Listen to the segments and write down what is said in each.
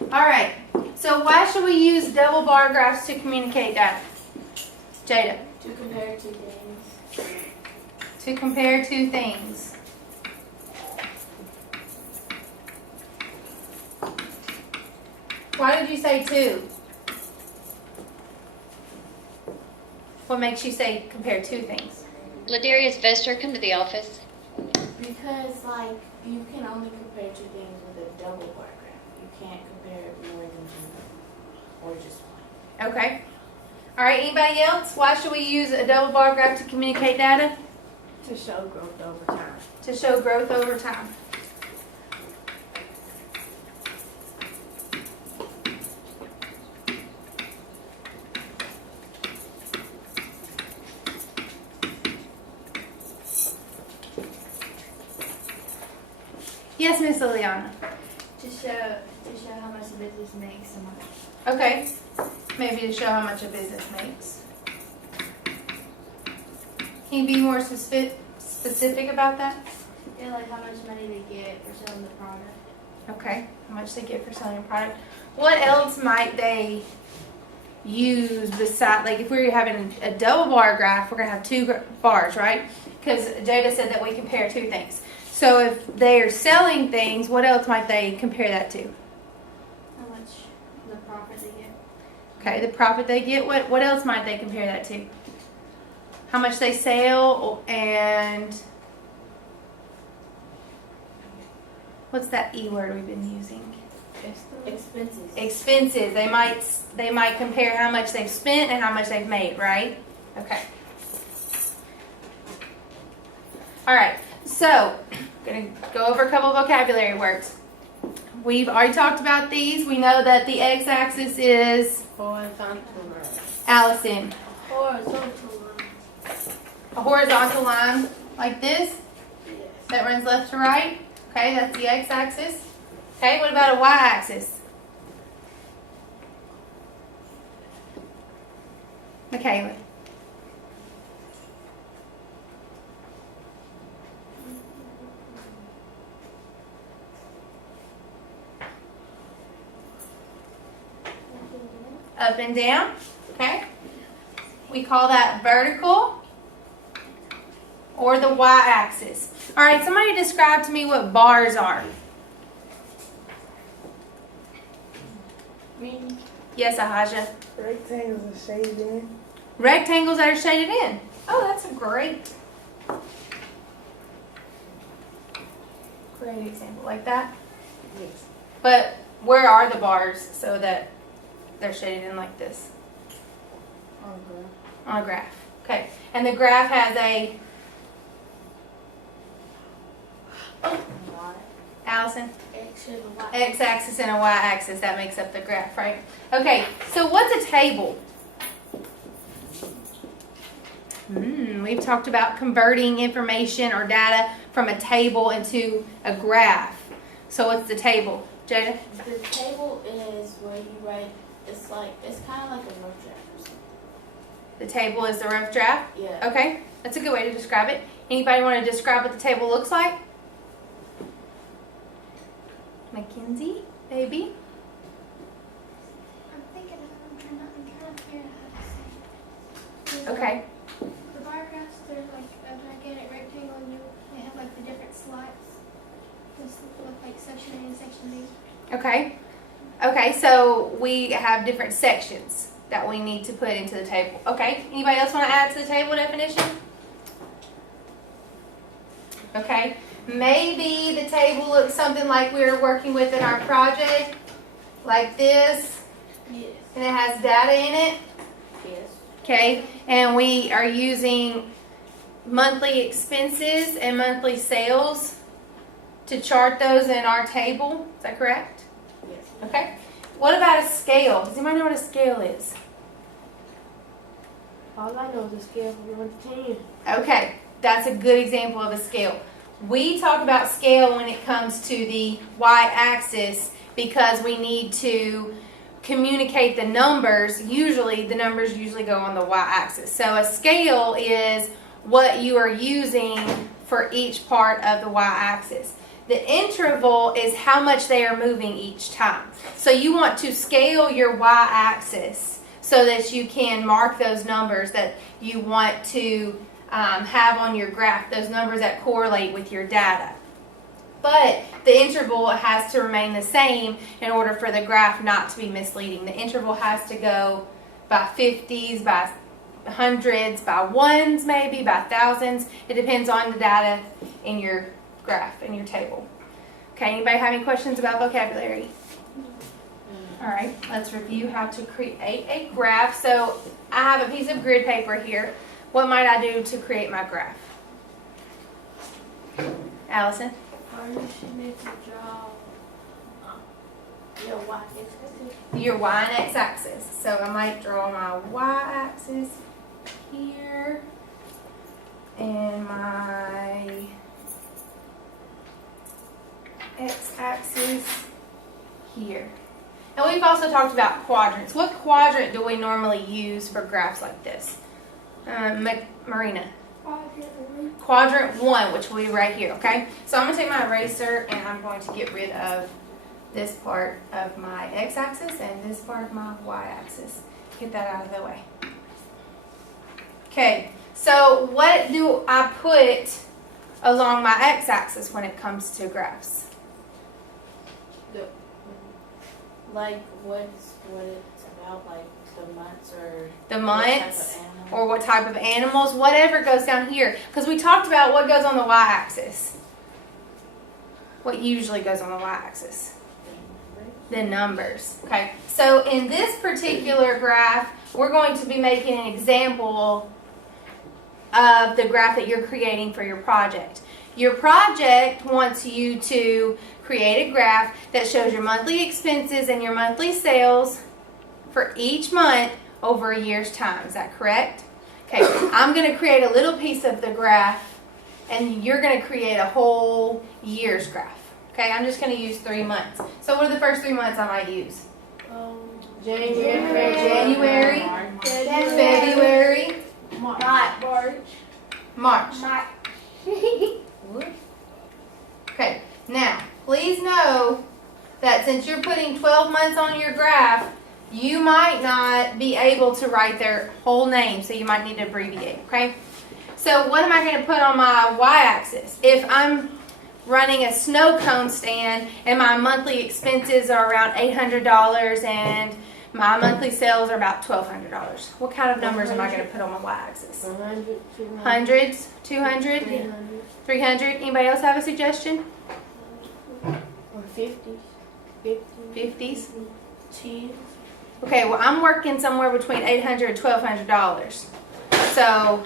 All right. So why should we use double bar graphs to communicate data? Jada. To compare two things. To compare two things. Why did you say two? What makes you say compare two things? Ladarius Vester, come to the office. Because, like, you can only compare two things with a double bar graph. You can't compare more than two or just one. Okay. All right, anybody else? Why should we use a double bar graph to communicate data? To show growth over time. To show growth over time. Yes, Miss Liliana. To show how much the business makes a month. Okay. Maybe to show how much a business makes. Can you be more specific about that? Yeah, like how much money they get for selling the product. Okay. How much they get for selling a product. What else might they use beside, like if we're having a double bar graph, we're going to have two bars, right? Because Jada said that we compare two things. So if they're selling things, what else might they compare that to? How much the profit they get. Okay, the profit they get. What else might they compare that to? How much they sell, and what's that E word we've been using? Expenses. Expenses. They might compare how much they've spent and how much they've made, right? Okay. All right. So, I'm going to go over a couple of vocabulary words. We've already talked about these. We know that the x-axis is Horizontal line. Allison. Horizontal line. A horizontal line like this Yes. that runs left to right. Okay, that's the x-axis. Okay, what about a y-axis? Michaela. Up and down. Okay. We call that vertical or the y-axis. All right, somebody describe to me what bars are. Green. Yes, Ahaja. Rectangles are shaded in. Rectangles that are shaded in. Oh, that's a great example like that. Yes. But where are the bars so that they're shaded in like this? On a graph. Okay. And the graph has a Allison? X-axis and a y-axis. That makes up the graph, right? Okay. So what's a table? We've talked about converting information or data from a table into a graph. So what's the table? Jada? The table is where you write, it's kind of like a rough draft or something. The table is the rough draft? Yeah. Okay. That's a good way to describe it. Anybody want to describe what the table looks like? Mackenzie, baby? I'm thinking of it. I'm trying to figure out how to say it. Okay. The bar graphs, they're like a gigantic rectangle, and they have like the different slots. This look like section A and section B. Okay. Okay, so we have different sections that we need to put into the table. Okay. Anybody else want to add to the table definition? Okay. Maybe the table looks something like we were working with in our project, like this, Yes. and it has data in it. Yes. Okay, and we are using monthly expenses and monthly sales to chart those in our table. Is that correct? Yes. Okay. What about a scale? Does anybody know what a scale is? All I know is a scale from 1 to 10. Okay, that's a good example of a scale. We talk about scale when it comes to the y-axis because we need to communicate the numbers. Usually, the numbers usually go on the y-axis. So a scale is what you are using for each part of the y-axis. The interval is how much they are moving each time. So you want to scale your y-axis so that you can mark those numbers that you want to have on your graph, those numbers that correlate with your data. But the interval has to remain the same in order for the graph not to be misleading. The interval has to go by 50s, by hundreds, by ones maybe, by thousands. It depends on the data in your graph, in your table. Okay, anybody have any questions about vocabulary? All right, let's review how to create a graph. So I have a piece of grid paper here. What might I do to create my graph? Allison? First, you need to draw your y-axis. Your y and x axis. So I might draw my y-axis here and my x-axis here. And we've also talked about quadrants. What quadrant do we normally use for graphs like this? Marina? Quadrant 1, which will be right here, okay? So I'm going to take my eraser and I'm going to get rid of this part of my x-axis and this part of my y-axis. Get that out of the way. Okay, so what do I put along my x-axis when it comes to graphs? Like what it's about, like the months or The what type months of animal. or what type of animals, whatever goes down here. Because we talked about what goes on the y-axis. What usually goes on the y-axis? The numbers. Okay, so in this particular graph, we're going to be making an example of the graph that you're creating for your project. Your project wants you to create a graph that shows your monthly expenses and your monthly sales for each month over a year's time. Is that correct? Okay, I'm going to create a little piece of the graph and you're going to create a whole year's graph. Okay, I'm just going to use 3 months. So what are the first 3 months I might use? January, February, March. Okay, now please know that since you're putting 12 months on your graph, you might not be able to write their whole name, so you might need to abbreviate, okay? So what am I going to put on my y-axis? If I'm running a snow cone stand and my monthly expenses are around $800 and my monthly sales are about $1,200, what kind of numbers am I going to put on my y-axis? 100, 200, Hundreds, 200, 300, 300. Anybody else have a suggestion? or 50s, 50s? 10. Okay, well, I'm working somewhere between $800 and $1,200. So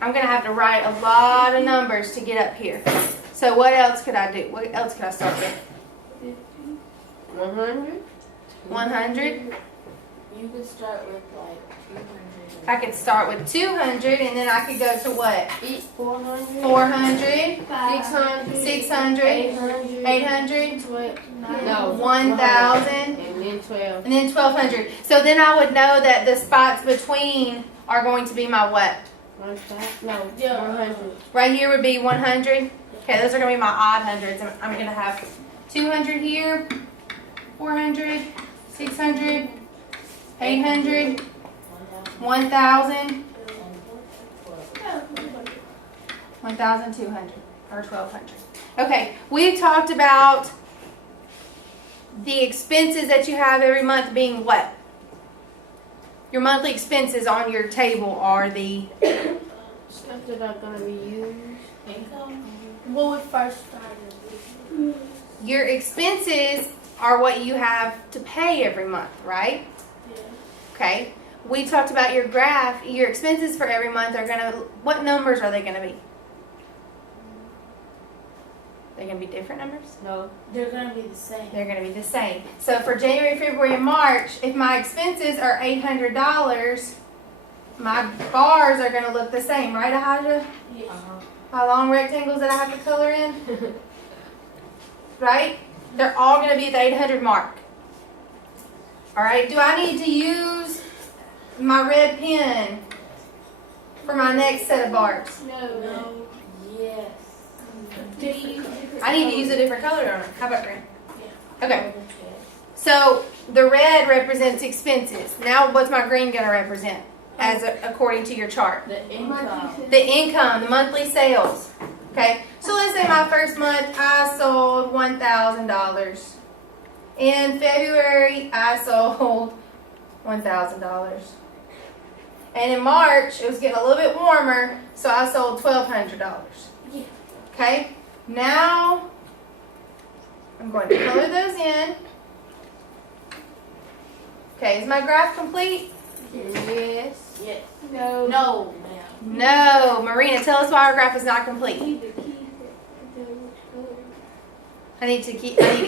I'm going to have to write a lot of numbers to get up here. So what else could I do? What else could I start with? 100, 100? You could start with like 200. I could start with 200 and then I could go to what? 400, 400, 600, 600, 800, 800, 12, no, 1,000, and then 12. and then 1,200. So then I would know that the spots between are going to be my what? 100. Right here would be 100. Okay, those are going to be my odd hundreds. I'm going to have 200 here, 400, 600, 800, 1,000, 1,200, or 1,200. Okay, we talked about the expenses that you have every month being what? Your monthly expenses on your table are the Stuff that are going to be used. Income. When we first started. your expenses are what you have to pay every month, right? Yeah. Okay. We talked about your graph. Your expenses for every month are going to, what numbers are they going to be? They're going to be different numbers? No. They're gonna be the same. They're going to be the same. So for January, February, and March, if my expenses are $800, my bars are going to look the same, right, Ahaja? Yes. My long rectangles that I have to color in? Right? They're all going to be at the 800 mark. All right. Do I need to use my red pen for my next set of bars? No. Yes. I need to use a different color on it. How about green? Okay. So the red represents expenses. Now what's my green going to represent according to your chart? The income. The income, the monthly sales. Okay. So let's say my first month I sold $1,000. In February I sold $1,000. And in March it was getting a little bit warmer, so I sold $1,200. Yeah. Okay. Now I'm going to color those in. Okay, is my graph complete? Yes. Yes. No. No, ma'am. No. Marina, tell us why our graph is not complete. Key the key. The color. I need a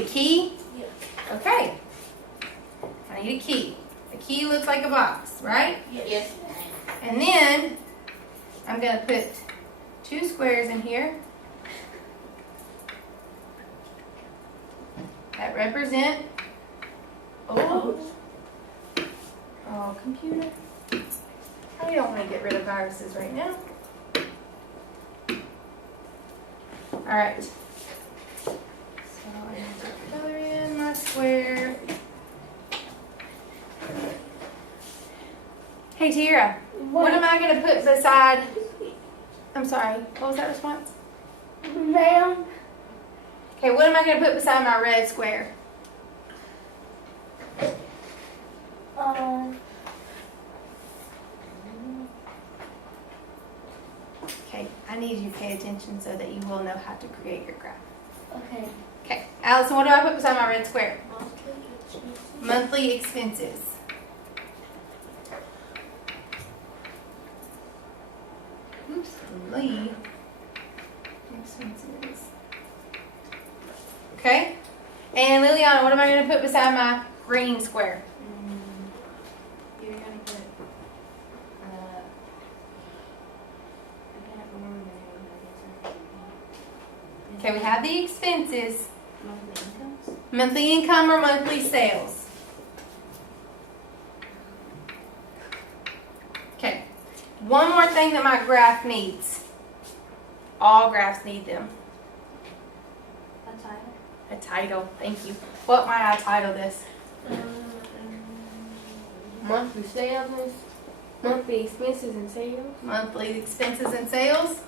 key? Yes. Okay. I need a key. A key looks like a box, right? Yes. And then I'm going to put 2 squares in here that represent, oh, computer. I don't want to get rid of viruses right now. All right. So I have to color in my square. Hey Tira, what am I going to put beside, I'm sorry, what was that response? Ma'am. Okay, what am I going to put beside my red square? Okay, I need you to pay attention so that you will know how to create your graph. Okay. Okay, Allison, what do I put beside my red square? Monthly expenses. Monthly expenses. Oops, monthly expenses. Okay, and Liliana, what am I going to put beside my green square? You're gonna put, I can't remember the name of it. Okay, we have the expenses, Monthly incomes? monthly income or monthly sales. Okay, one more thing that my graph needs. All graphs need them. A title? A title, thank you. What might I title this? Monthly sales, monthly expenses and sales. Monthly expenses and sales.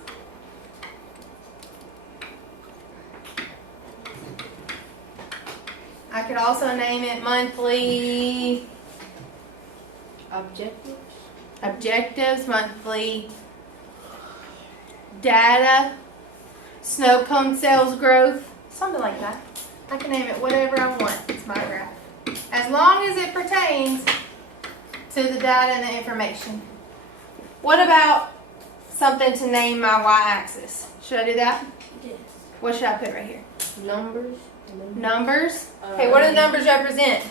I could also name it monthly Objectives. objectives, monthly data, snow cone sales growth, something like that. I can name it whatever I want. It's my graph. As long as it pertains to the data and the information. What about something to name my y-axis? Should I do that? Yes. What should I put right here? Numbers. Numbers. Okay, what do the numbers represent?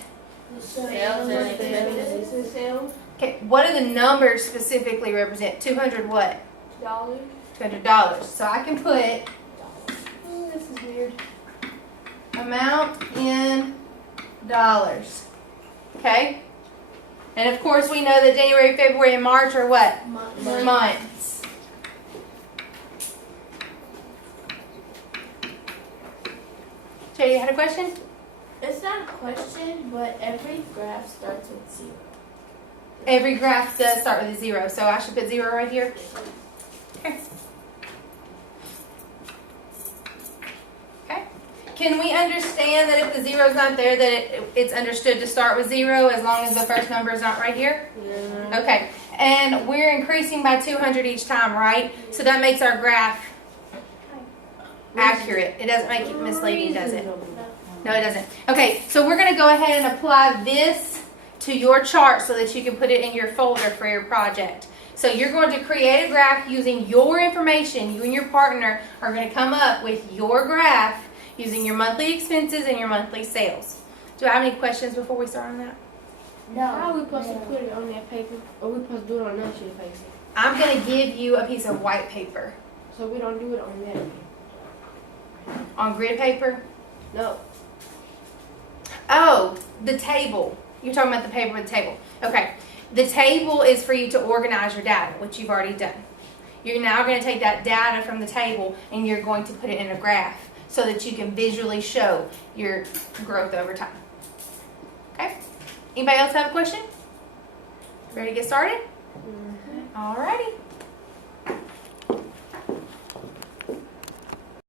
Sales and expenses. and sales. Okay, what do the numbers specifically represent? 200 what? $. $200. So I can put This is weird. amount in dollars. Okay? And of course we know that January, February, and March are what? Months. Jay, you had a question? It's not a question, but every graph starts with 0. Every graph does start with a 0, so I should put 0 right here. Okay. Okay. Can we understand that if the 0 is not there, that it's understood to start with 0 as long as the first number is not right here? Yeah. Okay. And we're increasing by 200 each time, right? So that makes our graph accurate. It doesn't make it misleading, does it? No, it doesn't. Okay, so we're going to go ahead and apply this to your chart so that you can put it in your folder for your project. So you're going to create a graph using your information. You and your partner are going to come up with your graph using your monthly expenses and your monthly sales. Do I have any questions before we start on that? How are we supposed to put it on that paper? Or are we supposed to do it on another sheet of paper? I'm going to give you a piece of white paper. So we don't do it on that. On grid paper? No. Oh, the table. You're talking about the paper with the table. Okay. The table is for you to organize your data, which you've already done. You're now going to take that data from the table and you're going to put it in a graph so that you can visually show your growth over time. Okay? Anybody else have a question? Ready to get started? Alrighty.